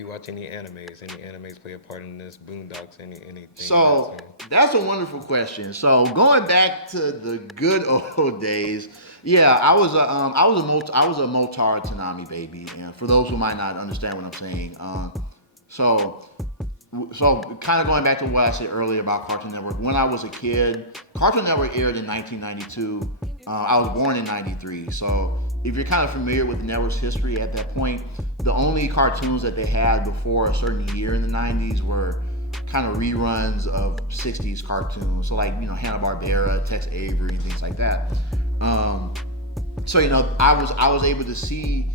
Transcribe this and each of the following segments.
Do you watch any animes? Any animes play a part in this? Boondocks? Anything in that So series? that's a wonderful question. So going back to the good old days, yeah, I was a Motar Toonami baby, and for those who might not understand what I'm saying, so so kind of going back to what I said earlier about Cartoon Network. When I was a kid, Cartoon Network aired in 1992. I was born in '93, so if you're kind of familiar with the network's history at that point, the only cartoons that they had before a certain year in the '90s were kind of reruns of '60s cartoons. So like Hanna Barbera, Tex Avery, and things like that. Um, so I was able to see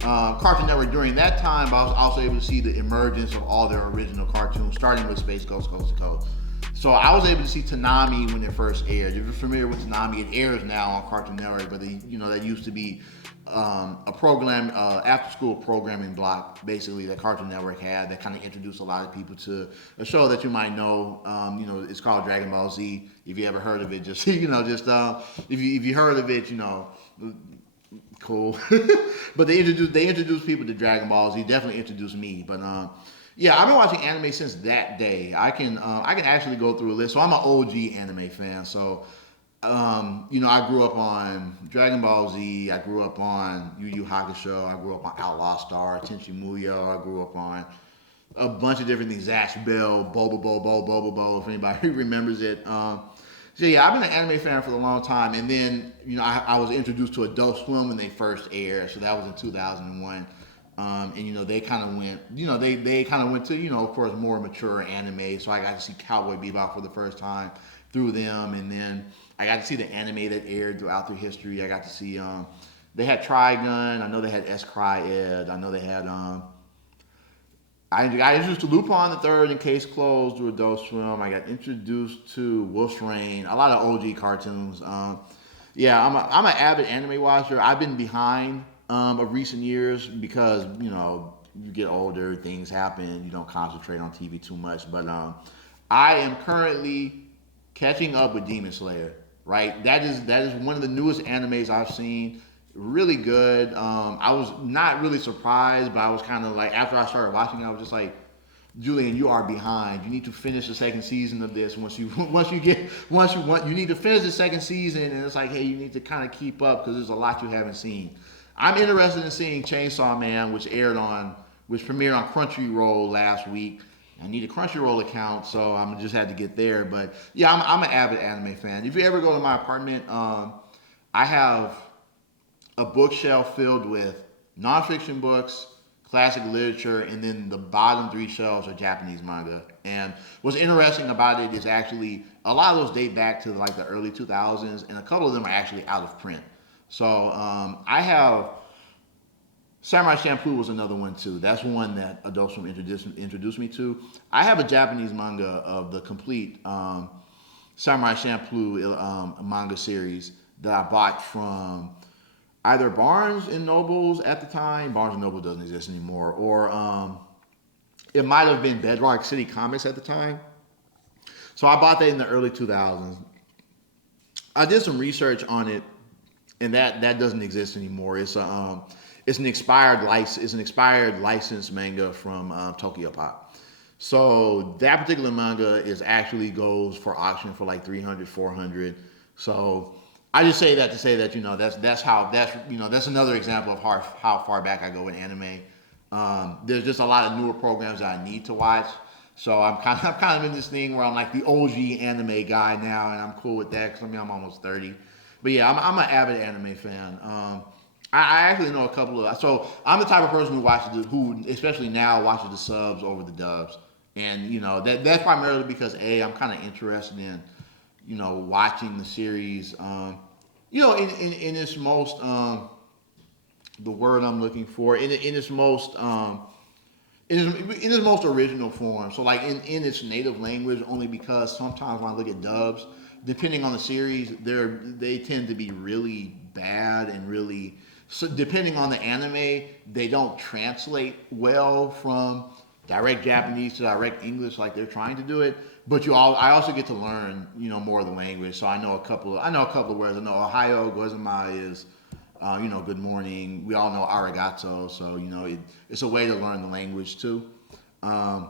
Cartoon Network during that time, but I was also able to see the emergence of all their original cartoons, starting with Space Ghost Coast to Coast. So I was able to see Toonami when it first aired. If you're familiar with Toonami, it airs now on Cartoon Network, but that used to be a program, after-school programming block, basically that Cartoon Network had that kind of introduced a lot of people to a show that you might know. It's called Dragon Ball Z. If you ever heard of it, just if you heard of it, cool. But they introduced people to Dragon Balls. He definitely introduced me. But yeah, I've been watching anime since that day. I can actually go through a list. So I'm an OG anime fan. So I grew up on Dragon Ball Z. I grew up on Yu Yu Hakusho. I grew up on Outlaw Star, Tenchi Muyo. I grew up on a bunch of different things. Zash Bell, Bobo, if anybody remembers it. So yeah, I've been an anime fan for a long time, and then I was introduced to Adult Swim when they first aired, so that was in 2001. And they kind of went, they kind of went to of course more mature anime. So I got to see Cowboy Bebop for the first time through them, and then I got to see the anime that aired throughout their history. I got to see they had Trigun. I know they had S Cry Ed. I know they had I got introduced to Lupin the Third in Case Closed through Adult Swim. I got introduced to Wolf's Rain, a lot of OG cartoons. Yeah, I'm an avid anime watcher. I've been behind of recent years because you get older, things happen, you don't concentrate on TV too much. But I am currently catching up with Demon Slayer. Right, that is one of the newest animes I've seen. Really good. I was not really surprised, but I was kind of like after I started watching, I was just like, Julian, you are behind. You need to finish the second season of this. You need to finish the second season, and it's like, hey, you need to kind of keep up because there's a lot you haven't seen. I'm interested in seeing Chainsaw Man, which premiered on Crunchyroll last week. I need a Crunchyroll account, so I'm just had to get there. But yeah, I'm an avid anime fan. If you ever go to my apartment, I have a bookshelf filled with nonfiction books, classic literature, and then the bottom three shelves are Japanese manga. And what's interesting about it is actually a lot of those date back to like the early 2000s, and a couple of them are actually out of print. So I have Samurai Champloo was another one too. That's one that Adult Swim introduced me to. I have a Japanese manga of the complete Samurai Champloo manga series that I bought from either Barnes and Nobles at the time. Barnes and Noble doesn't exist anymore, or it might have been Bedrock City Comics at the time. So I bought that in the early 2000s. I did some research on it, and that doesn't exist anymore. It's an expired license. It's an expired licensed manga from Tokyo Pop. So that particular manga is actually goes for auction for like 300, 400. So I just say that to say that that's another example of how far back I go in anime. There's just a lot of newer programs that I need to watch. So I'm kind of in this thing where I'm like the OG anime guy now, and I'm cool with that because I'm almost 30. But yeah, I'm an avid anime fan. I actually know a couple of. So I'm the type of person who especially now watches the subs over the dubs, and that's primarily because I'm kind of interested in watching the series. In its most the word I'm looking for in its most in its most original form. So like in its native language, only because sometimes when I look at dubs, depending on the series, they tend to be really bad and really. So depending on the anime, they don't translate well from direct Japanese to direct English like they're trying to do it. But I also get to learn more of the language. So I know a couple of words. I know Ohio Gozama Good morning. We all know arigato, so it's a way to learn the language too. Um,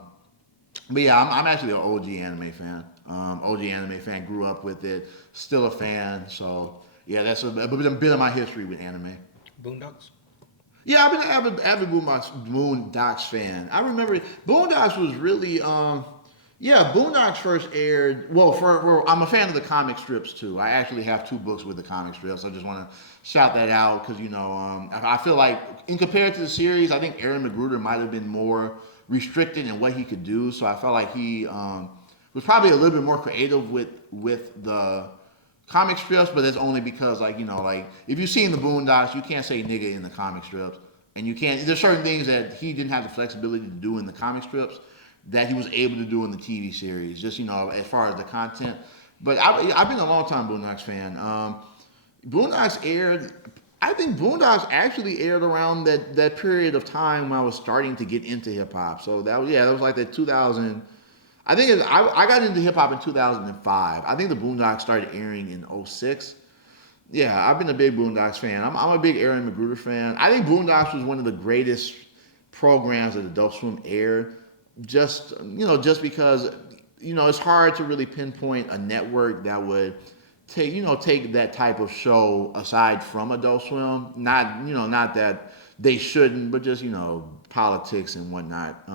but yeah, I'm actually an OG anime fan. OG anime fan, grew up with it, still a fan. So yeah, that's a bit of my history with anime. Boondocks. Yeah, I've been an avid Boondocks fan. I remember Boondocks was really, yeah, Boondocks first aired. Well, I'm a fan of the comic strips too. I actually have two books with the comic strips. I just want to shout that out because I feel like in compared to the series, I think Aaron McGruder might have been more restricted in what he could do. So I felt like he was probably a little bit more creative with the comic strips, but that's only because like if you've seen the Boondocks, you can't say nigga in the comic strips, and you can't. There's certain things that he didn't have the flexibility to do in the comic strips that he was able to do in the TV series. Just as far as the content. But I've been a long time Boondocks fan. Boondocks aired. I think Boondocks actually aired around that period of time when I was starting to get into hip hop. So that was like that 2000. I got into hip hop in 2005. I think the Boondocks started airing in '06. Yeah, I've been a big Boondocks fan. I'm a big Aaron McGruder fan. I think Boondocks was one of the greatest programs that Adult Swim aired. Just because it's hard to really pinpoint a network that would take that type of show aside from Adult Swim. Not that they shouldn't, but just politics and whatnot.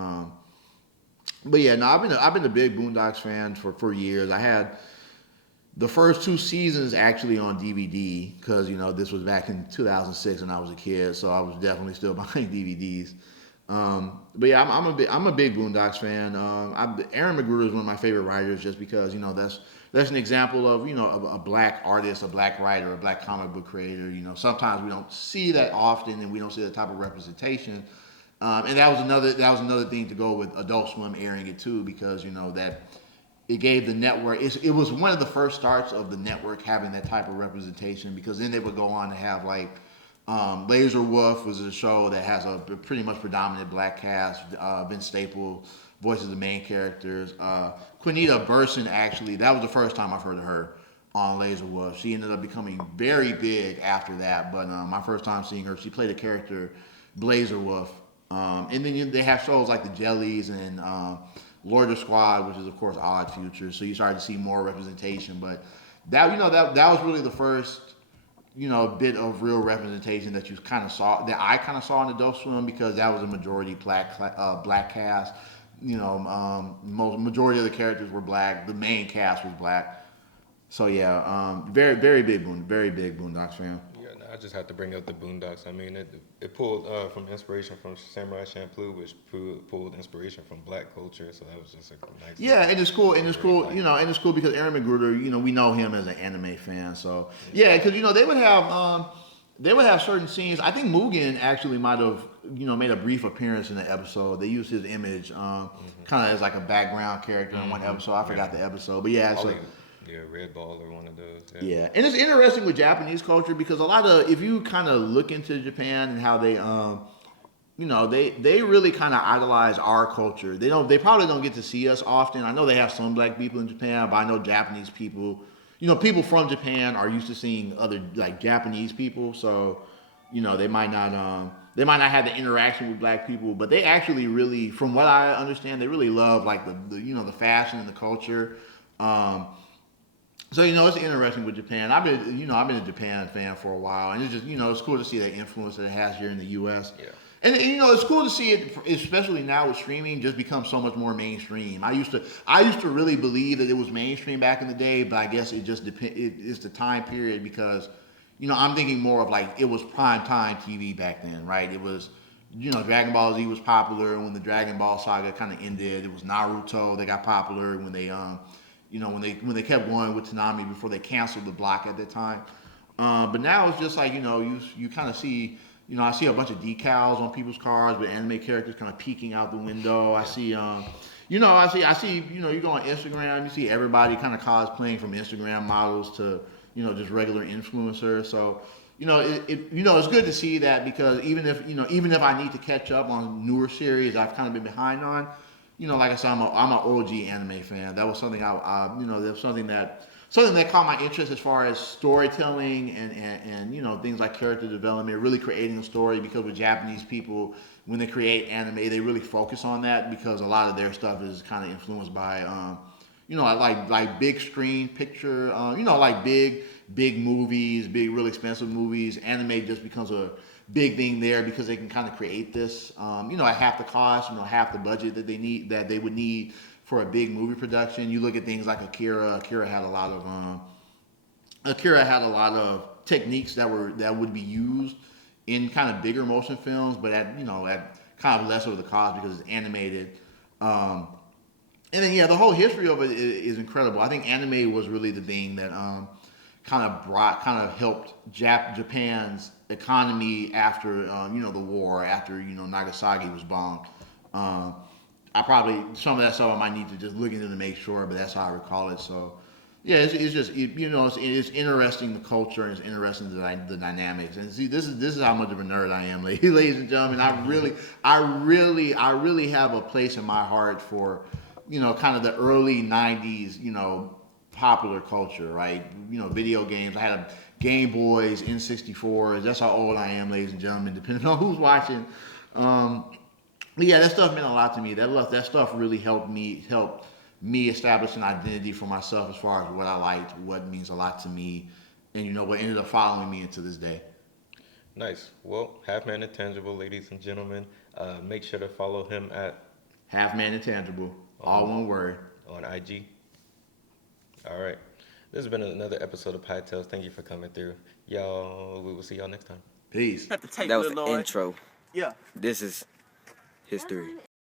But yeah, no, I've been a big Boondocks fan for years. I had the first two seasons actually on DVD because this was back in 2006 when I was a kid, so I was definitely still buying DVDs. But yeah, I'm a big Boondocks fan. Aaron McGruder is one of my favorite writers just because that's an example of a black artist, a black writer, a black comic book creator. Sometimes we don't see that often, and we don't see that type of representation. And that was another thing to go with Adult Swim airing it too, because that it gave the network. It was one of the first starts of the network having that type of representation, because then they would go on to have like Laser Wolf was a show that has a pretty much predominant black cast. Vince Staples voices the main characters. Quinita Burson, actually, that was the first time I've heard of her on Laser Wolf. She ended up becoming very big after that, but my first time seeing her, she played a character, Blazer Wolf. And then they have shows like the Jellies and Lord of Squad, which is of course Odd Future. So you started to see more representation, but that was really the first bit of real representation that I kind of saw in Adult Swim, because that was a majority black cast. Majority of the characters were black. The main cast was black. So yeah, very very big Boondocks fan. Yeah, no, I just have to bring up the Boondocks. I mean, it pulled from inspiration from Samurai Champloo, which pulled inspiration from black culture. So that was just a nice. Yeah, and it's cool, and it's cool because Aaron McGruder, we know him as an anime fan. So yeah, because they would have certain scenes. I think Mugen actually might have made a brief appearance in the episode. They used his image kind of as like a background character in one episode. I forgot the episode, but yeah, so. Yeah, Red Ball or one of those. Yeah, and it's interesting with Japanese culture because if you kind of look into Japan and how they, they really kind of idolize our culture. They probably don't get to see us often. I know they have some black people in Japan, but I know Japanese people, people from Japan are used to seeing other like Japanese people. So, they might not have the interaction with black people, but they actually really, from what I understand, they really love like the fashion and the culture. So it's interesting with Japan. I've been a Japan fan for a while, and it's just it's cool to see that influence that it has here in the U.S. Yeah. And it's cool to see it, especially now with streaming, just become so much more mainstream. I used to really believe that it was mainstream back in the day, but I guess it just it's the time period because I'm thinking more of like it was prime time TV back then, right? It was Dragon Ball Z was popular when the Dragon Ball saga kind of ended. It was Naruto that got popular when they when they kept going with Toonami before they canceled the block at that time. But now it's just like, you kind of see, I see a bunch of decals on people's cars with anime characters kind of peeking out the window. I see, I see, you go on Instagram, you see everybody kind of cosplaying from Instagram models to, just regular influencers. So, it's good to see that because even if I need to catch up on newer series I've kind of been behind on, like I said, I'm an OG anime fan. That was something that something that caught my interest as far as storytelling and you know things like character development, really creating a story. Because with Japanese people, when they create anime, they really focus on that because a lot of their stuff is kind of influenced by you know, like big screen picture, you know, like big movies, big real expensive movies. Anime just becomes a big thing there because they can kind of create this, you know, at half the cost, you know, half the budget that they would need for a big movie production. You look at things like Akira. Akira had a lot of techniques that would be used in kind of bigger motion films, but at you know at kind of less of the cost because it's animated. And then yeah, the whole history of it is incredible. I think anime was really the thing that kind of helped Japan's economy after you know the war, after you know Nagasaki was bombed. I probably some of that stuff I might need to just look into to make sure, but that's how I recall it. So yeah, it's just you know it's interesting the culture and it's interesting the dynamics. And see, this is how much of a nerd I am, ladies and gentlemen. I really have a place in my heart for you know kind of the early '90s you know popular culture, right? You know, video games. I had a Game Boys, N64s. That's how old I am, ladies and gentlemen, depending on who's watching. But yeah, that stuff meant a lot to me. That stuff really helped me establish an identity for myself as far as what I liked, what means a lot to me, and you know what ended up following me into this day. Nice. Well, Half Man Intangible, ladies and gentlemen. Make sure to follow him at Half Man Intangible, all one word. on IG. All right. This has been another episode of Pie Tales. Thank you for coming through. Y'all, we will see y'all next time. Peace. That was the intro. Yeah. This is history.